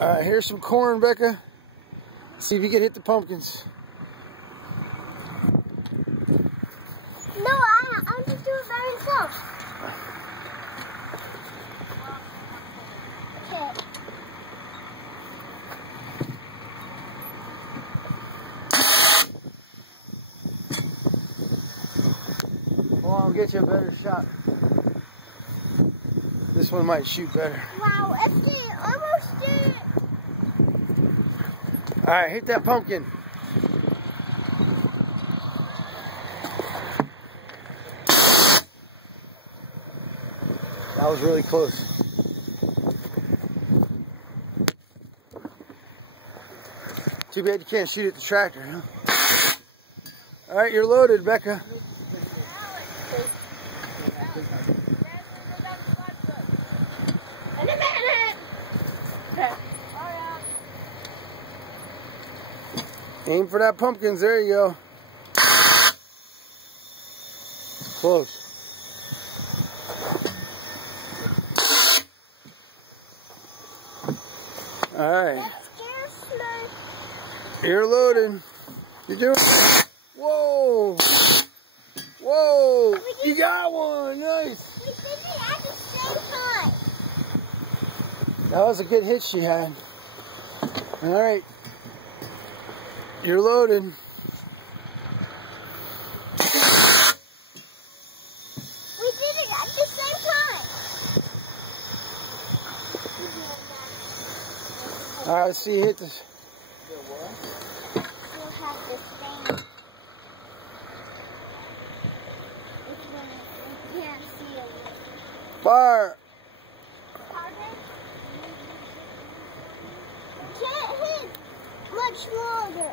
Alright, here's some corn, Becca. See if you can hit the pumpkins. No, I'll just do it by myself. Okay. Well, I'll get you a better shot. This one might shoot better. Wow, FD almost did it. Alright, hit that pumpkin. That was really close. Too bad you can't shoot at the tractor, huh? Alright, you're loaded, Becca. In a minute. Aim for that pumpkins. There you go. Close. Alright. You're loading. You're doing it. Whoa. Whoa. You got one. Nice. We did it at the same time. That was a good hit she had. Alright. You're loading. We did it at the same time. Alright, let's see you hit this. We'll have this thing. Which one? We can't see it. Fire. Pardon? Can't hit much longer.